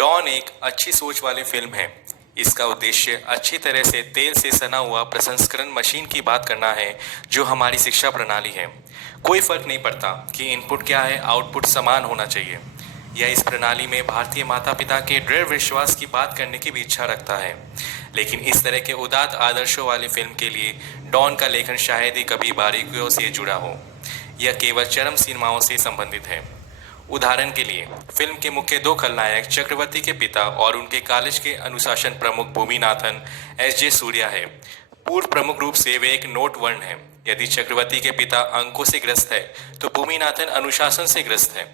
Don एक अच्छी सोच वाली फिल्म है। इसका उद्देश्य अच्छी तरह से तेल से सना हुआ प्रसंस्करण मशीन की बात करना है जो हमारी शिक्षा प्रणाली है। कोई फर्क नहीं पड़ता कि इनपुट क्या है, आउटपुट समान होना चाहिए। यह इस प्रणाली में भारतीय माता पिता के दृढ़ विश्वास की बात करने की भी इच्छा रखता है। लेकिन इस तरह के उदात्त आदर्शों वाली फिल्म के लिए डॉन का लेखन शायद ही कभी बारीकियों से जुड़ा हो। यह केवल चरम सीमाओं से संबंधित है। उदाहरण के लिए फिल्म के मुख्य दो खलनायक चक्रवर्ती के पिता और उनके कॉलेज के अनुशासन प्रमुख भूमिनाथन एस.जे. सूर्या है। पूर्व प्रमुख रूप से वे एक नोट वर्ण है। यदि चक्रवर्ती के पिता अंकों से ग्रस्त है तो भूमिनाथन अनुशासन से ग्रस्त है।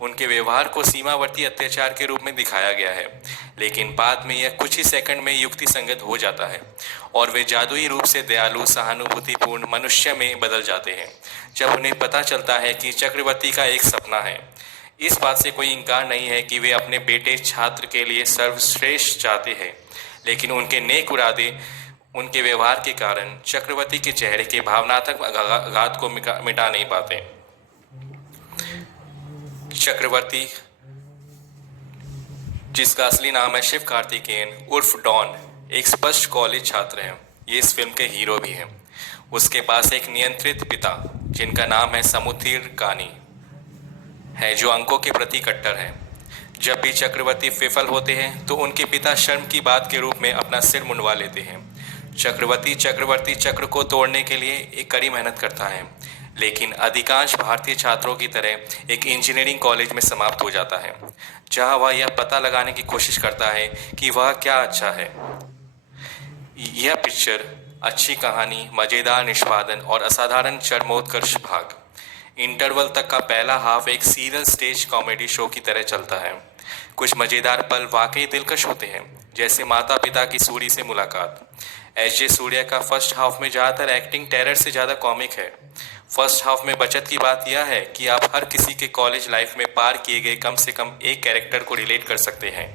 उनके व्यवहार को सीमावर्ती अत्याचार के रूप में दिखाया गया है, लेकिन बाद में यह कुछ ही सेकंड में युक्ति संगत हो जाता है और वे जादुई रूप से दयालु सहानुभूतिपूर्ण मनुष्य में बदल जाते हैं जब उन्हें पता चलता है कि चक्रवर्ती का एक सपना है। इस बात से कोई इनकार नहीं है कि वे अपने बेटे छात्र के लिए सर्वश्रेष्ठ चाहते हैं, लेकिन उनके नेक इरादे उनके व्यवहार के कारण चक्रवर्ती के चेहरे के भावनात्मक आघात को मिटा नहीं पाते। चक्रवर्ती, जिसका असली नाम है शिव कार्तिकेयन उर्फ डॉन, एक स्पष्ट कॉलेज छात्र है। ये इस फिल्म के हीरो भी हैं। उसके पास एक नियंत्रित पिता जिनका नाम है समुद्र कानी है, जो अंकों के प्रति कट्टर है। जब भी चक्रवर्ती विफल होते हैं तो उनके पिता शर्म की बात के रूप में अपना सिर मुंडवा लेते हैं। चक्रवर्ती चक्र को तोड़ने के लिए एक कड़ी मेहनत करता है, लेकिन अधिकांश भारतीय छात्रों की तरह एक इंजीनियरिंग कॉलेज में समाप्त हो जाता है, जहां वह यह पता लगाने की कोशिश करता है कि वह क्या अच्छा है। यह पिक्चर अच्छी कहानी, मजेदार निष्पादन और असाधारण चरमोत्कर्ष भाग। इंटरवल तक का पहला हाफ एक सीरियल स्टेज कॉमेडी शो की तरह चलता है। कुछ मजेदार पल वाकई दिलकश होते हैं, जैसे माता पिता की सूरी से मुलाकात। एस.जे. सूर्या का फर्स्ट हाफ में ज़्यादातर एक्टिंग टेरर से ज़्यादा कॉमिक है। फर्स्ट हाफ में बचत की बात यह है कि आप हर किसी के कॉलेज लाइफ में पार किए गए कम से कम एक कैरेक्टर को रिलेट कर सकते हैं।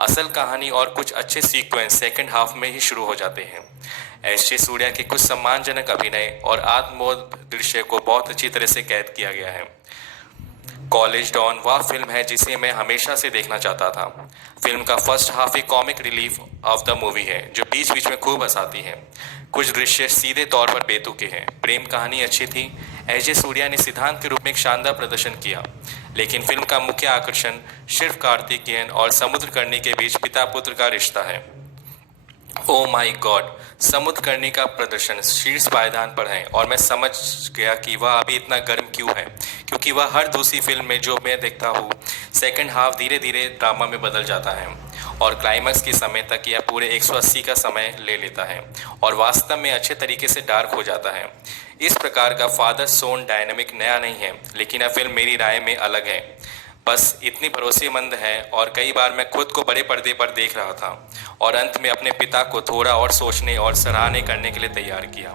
असल कहानी और कुछ अच्छे सीक्वेंस सेकंड हाफ में ही शुरू हो जाते हैं। एस.जे. सूर्या के कुछ सम्मानजनक अभिनय और आत्मबोध दृश्य को बहुत अच्छी तरह से कैद किया गया है। कॉलेज डॉन वह फिल्म है जिसे मैं हमेशा से देखना चाहता था। फिल्म का फर्स्ट हाफ एक comic relief of the movie है जो बीच बीच में खूब हंसाती है। कुछ दृश्य सीधे तौर पर बेतुके हैं। प्रेम कहानी अच्छी थी। एस.जे. सूर्या ने सिद्धांत के रूप में एक शानदार प्रदर्शन किया, लेकिन फिल्म का मुख्य आकर्षण शिव कार्तिकेयन और समुद्रकर्णी के बीच पिता पुत्र का रिश्ता है। ओ माई गॉड, समुद्रकर्णी का प्रदर्शन शीर्ष पायदान पर है और मैं समझ गया कि वह अभी इतना गर्म क्यों है, क्योंकि वह हर दूसरी फिल्म में जो मैं देखता हूँ सेकंड हाफ धीरे धीरे ड्रामा में बदल जाता है और क्लाइमैक्स के समय तक यह पूरे 180 का समय ले लेता है और वास्तव में अच्छे तरीके से डार्क हो जाता है। इस प्रकार का फादर सोन डायनामिक नया नहीं है, लेकिन यह फिल्म मेरी राय में अलग है। बस इतनी भरोसेमंद है और कई बार मैं खुद को बड़े पर्दे पर देख रहा था और अंत में अपने पिता को थोड़ा और सोचने और सराहने करने के लिए तैयार किया।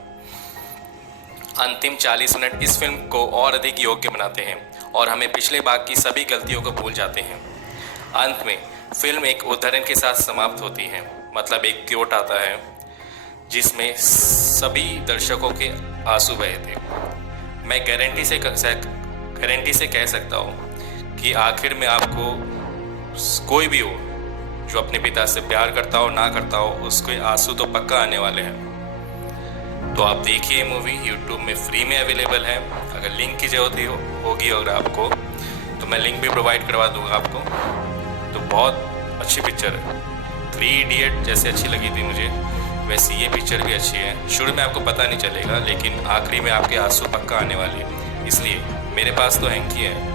अंतिम 40 मिनट इस फिल्म को और अधिक योग्य बनाते हैं और हमें पिछले भाग की सभी गलतियों को भूल जाते हैं। अंत में फिल्म एक उद्धरण के साथ समाप्त होती है, मतलब एक क्योट आता है जिसमें सभी दर्शकों के आंसू बहे थे। मैं गारंटी से कह सकता हूँ कि आखिर में आपको कोई भी हो जो अपने पिता से प्यार करता हो ना करता हो, उसके आंसू तो पक्का आने वाले हैं। तो आप देखिए, मूवी YouTube में फ्री में अवेलेबल है। अगर लिंक की जरूरत होगी अगर आपको, तो मैं लिंक भी प्रोवाइड करवा दूंगा आपको। तो बहुत अच्छी पिक्चर है। 3 इडियट जैसे अच्छी लगी थी मुझे, वैसे ये पिक्चर भी अच्छी है। शुरू में आपको पता नहीं चलेगा, लेकिन आखिरी में आपके आंसू पक्का आने वाले हैं। इसलिए मेरे पास तो हैंकी है,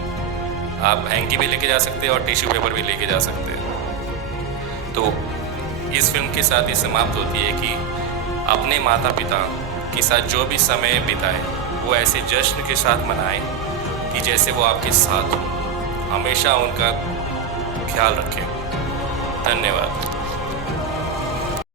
आप हैंकी भी लेके जा सकते हैं और टिश्यू पेपर भी लेके जा सकते हैं। तो इस फिल्म के साथ ये समाप्त होती है कि अपने माता पिता के साथ जो भी समय बिताए वो ऐसे जश्न के साथ मनाएं कि जैसे वो आपके साथ हो। हमेशा उनका ख्याल रखें। धन्यवाद।